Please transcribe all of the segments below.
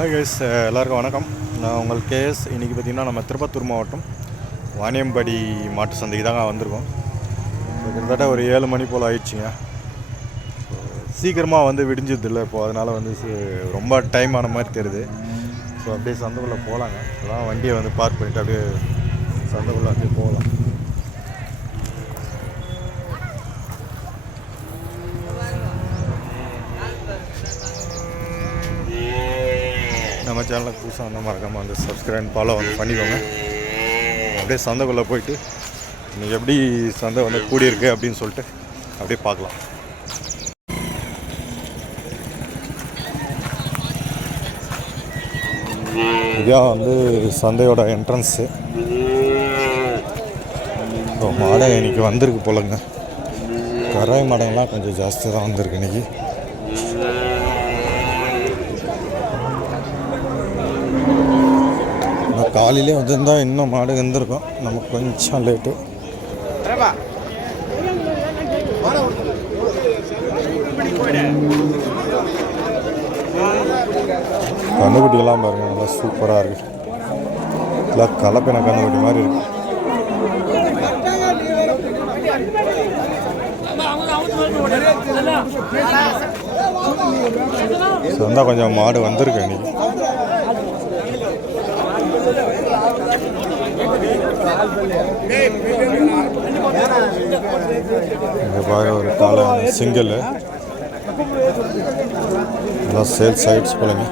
Hi guys, எல்லாருக்கும் வணக்கம். நான் உங்கள் கேஎஸ். இன்றைக்கி பார்த்திங்கன்னா நம்ம திருப்பத்தூர் மாவட்டம் வாணியம்படி மாட்டு சந்தைக்கு தாங்க வந்திருக்கோம். கிட்டத்தட்ட ஒரு 7 மணி போல் ஆயிடுச்சுங்க. சீக்கிரமாக வந்து விடிஞ்சதில்லை இப்போது, அதனால் வந்து ரொம்ப டைம் ஆன மாதிரி தெரியுது. ஸோ அப்படியே சந்தைக்குள்ளே போகலாங்க. அதான் வண்டியை வந்து பார்க் பண்ணிவிட்டு அப்படியே சந்தைக்குள்ளே அப்படியே போகலாம். நம்ம சேனலுக்கு புதுசாக வந்து மறக்காமல் வந்து சப்ஸ்கிரைப் ஃபாலோ வந்து பண்ணிக்கோங்க. அப்படியே சந்தைக்குள்ளே போயிட்டு இன்றைக்கி எப்படி சந்தை வந்து கூடியிருக்கு அப்படின்னு சொல்லிட்டு அப்படியே பார்க்கலாம். இதான் வந்து சந்தையோட என்ட்ரன்ஸு. இப்போ மாடை இன்றைக்கி வந்திருக்கு போலங்க. கராய் மாடங்கள்லாம் கொஞ்சம் ஜாஸ்தி தான் வந்திருக்கு இன்றைக்கி. காலையிலே வந்துருந்தால் இன்னும் மாடு வந்துருக்கும். நமக்கு கொஞ்சம் லேட்டு. கண்ணுக்குட்டிகள்லாம் பாருங்க, நல்லா சூப்பராக இருக்குது. இல்லை கலப்பின கண்ணுக்குட்டி மாதிரி இருக்கு. வந்தால் கொஞ்சம் மாடு வந்திருக்கு இன்னைக்கு. இங்கே பாருங்க, ஒரு காலை சிங்கிள் எல்லாம் சேல்ஸ் ஆயிடுச்சு போலங்க.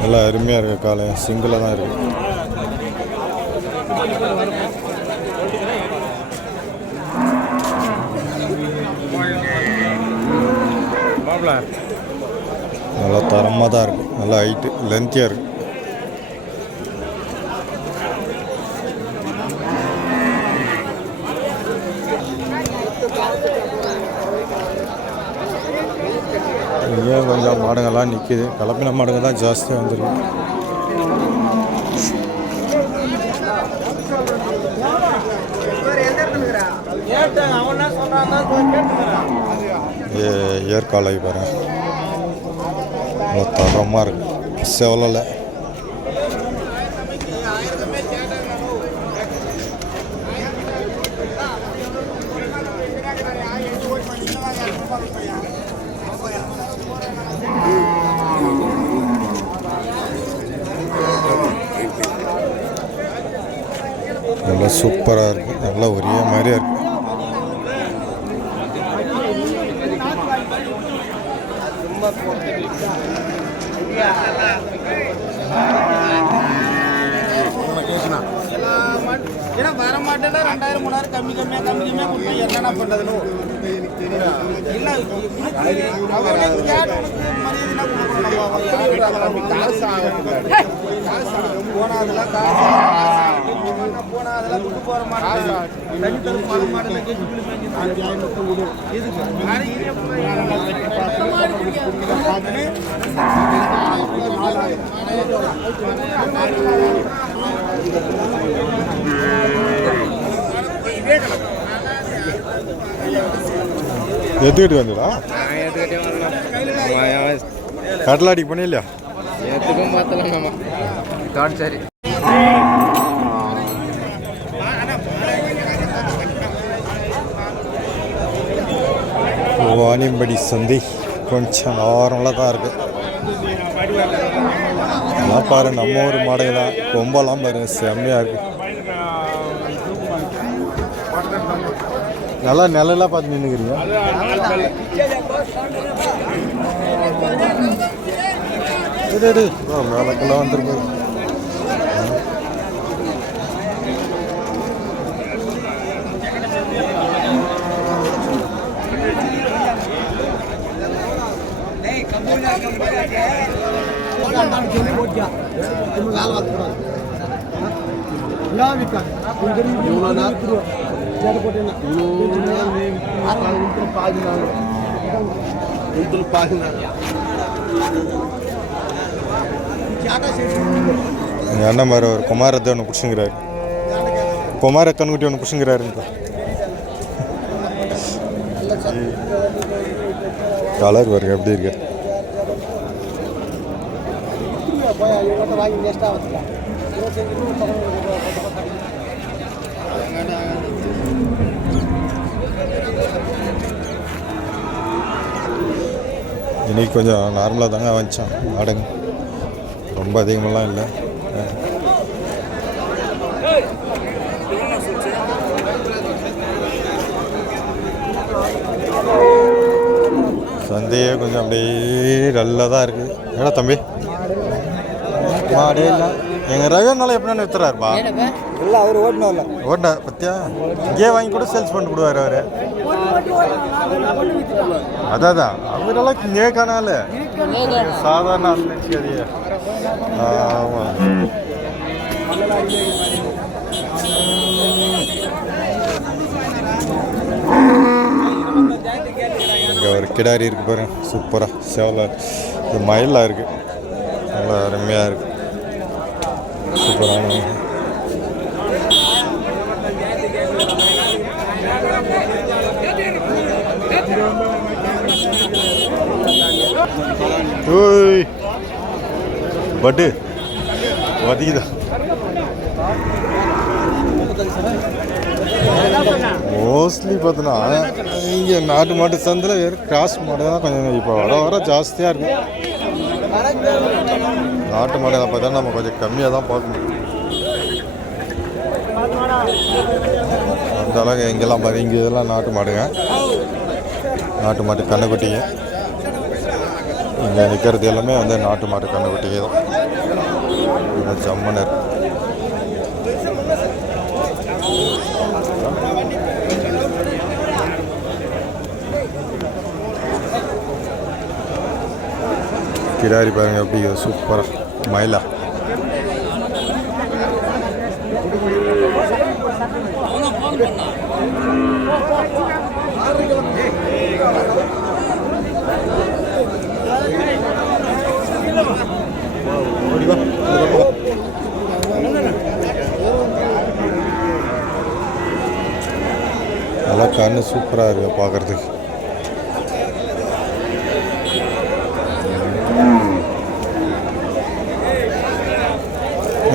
நல்லா அருமையாக இருக்குது. காலை சிங்கிளாக தான் இருக்குது. நல்லா தரமாக தான் இருக்குது. நல்லா ஹைட்டு லென்த்தியாக இருக்குது. இங்கே கொஞ்சம் மாடுங்கள்லாம் நிற்கிது. கலப்பின மாடுங்க தான் ஜாஸ்தியாக வந்துருக்கு. ஏற்காலை பாரு, தரமாக இருக்குது. செவலில் நல்லா சூப்பராக இருக்குது. நல்லா ஒரே மாதிரியாக இருக்குது. வர மாட்டேன்னா 2000 3000 கம்மியாக கொடுத்து என்னென்ன பண்ணுறதுன்னு போனாதெல்லாம் கொண்டு போகிற மாட்டேன். எத்துக்கிட்டு வந்துடா கடலாடி பண்ண இல்லையா? எத்துக்கும் பார்த்தலாம். சரி, வாணியம்படி சந்தை கொஞ்சம் நார்மலாக தான் இருக்குது. எல்லாம் பாரு, நம்ம ஊர் மாடுகள் தான். கொம்பெல்லாம் பாருங்க, செம்மையாக இருக்குது. நல்லா நிலையெல்லாம் பார்த்து நின்றுக்கிறீங்க. மேலக்கெல்லாம் வந்துருக்கு. எங்கள் அண்ணன் மாதிரி ஒரு குமாரத்தை ஒன்று பிடிச்சிங்கிறாரு. குமார கண்குட்டி ஒன்று பிடிச்சிங்கிறாருங்க. கலர் பாருங்க எப்படி இருக்கு. இன்னைக்கு கொஞ்சம் நார்மலாக தாங்க வந்துச்சான் நாடகம், ரொம்ப அதிகமெல்லாம் இல்லை. சந்தையே கொஞ்சம் அப்படியே டல்லாக தான் இருக்குது. ஏடா தம்பி மாடே இல்லை. எங்கள் ரவினால எப்படின்னு வித்துறாருப்பா? இல்லை அவர் ஓட்டணும் இல்லை ஓட்ட பத்தியா இங்கே வாங்கி கூட சேல்ஸ் பண்ணி விடுவார் அவர். அதான் அவரெல்லாம் இங்கே காணால சாதாரண அது. ஆமாம் இங்கே ஒரு கிடாரி இருக்குது பாருங்க, சூப்பராக சேவலாக இது மயிலாக இருக்குது, நல்லா அருமையாக இருக்குது, சூப்பரான. ஓய் பட்டு வதிக்குதா? மோஸ்ட்லி பார்த்தோன்னா இங்கே நாட்டு மாட்டு சந்தையில் வெறும் கிராஸ் மாடு தான் கொஞ்சம் இப்போ வர ஜாஸ்தியாக இருக்கும். நாட்டு மாடு பார்த்தா நம்ம கொஞ்சம் கம்மியாக தான் பார்க்க முடியும். அந்த அளவுக்கு இங்கெல்லாம் பாரு, இங்கே இதெல்லாம் நாட்டு மாடுங்க, நாட்டு மாட்டு கண்ணுக்குட்டிங்க. இங்கே நிற்கிறது எல்லாமே வந்து நாட்டு மாட்டு கண்ணுக்குட்டிங்க தான். ஜம்மனர் கிடாரி பாருங்க எப்படி சூப்பராக மயிலா. நல்லா கண்ணு சூப்பராக இருக்கு பார்க்குறதுக்கு.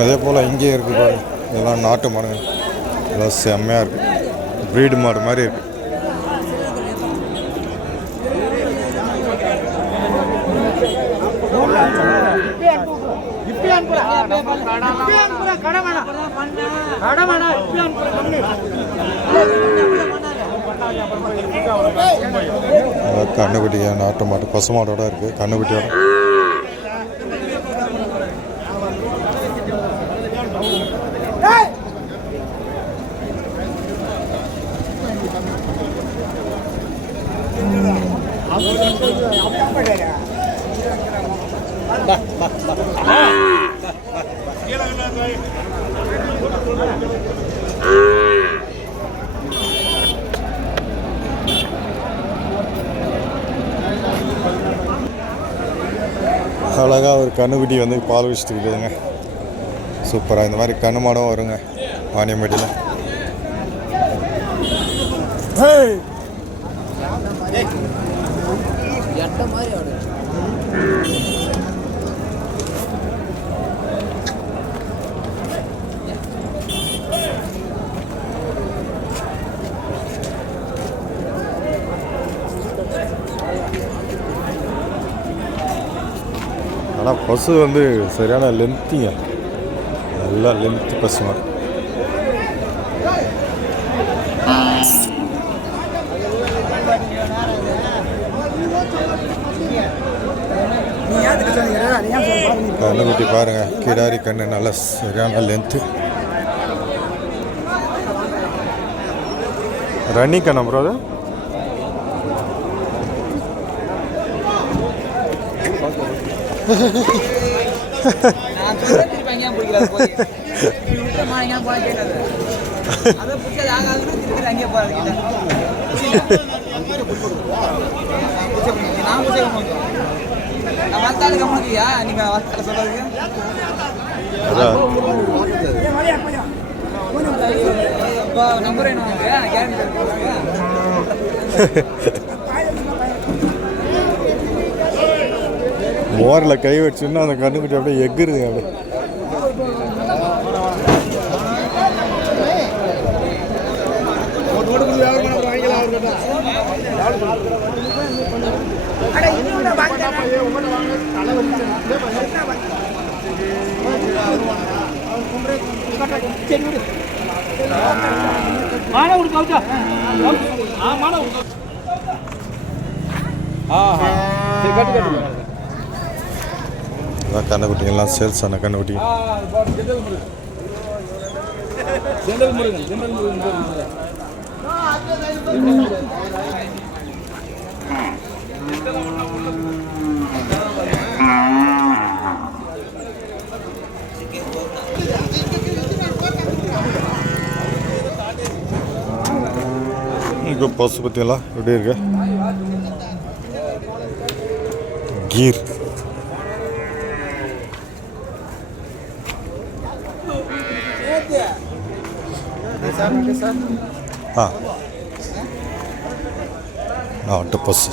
அதே போல் இங்கேயே இருக்குது பாருங்க, இதெல்லாம் நாட்டு மாடுங்க, இதெல்லாம் செம்மையாக இருக்குது, ப்ரீடு மாடு மாதிரி இருக்குது. கண்ணுக்குட்டிங்க நாட்டு மாட்டு பசு மாடோட இருக்குது, கண்ணுக்குட்டியோட. அழகாக ஒரு கண்ணுக்குட்டி வந்து பால் வச்சுட்டு இருக்குதுங்க, சூப்பராக. இந்த மாதிரி கண்ணு மாடும் வருங்க வாணியம்பேட்டியில். ஆனால் பசு வந்து சரியான லென்த்திங்க, நல்லா லென்த்து பசு மாதிரி. கண்ணுக்குட்டி பாருங்க, கிடாரி கண்ணு நல்லா சரியான லென்த்து. ரன்னிங் கண்ணா ப்ரோ அது? அதான் மோரில் கை வச்சுன்னா அந்த கண்ணுக்குட்டி அப்படியே எகுருது அப்படியே. அதான் கண்ணுக்குட்டிங்கெல்லாம் சேல்ஸ் ஆன கண்ணுக்குட்டி. இங்கே பசு பற்றியெல்லாம் எப்படி இருக்கு? கீர் ஆ ஆட்டு பசு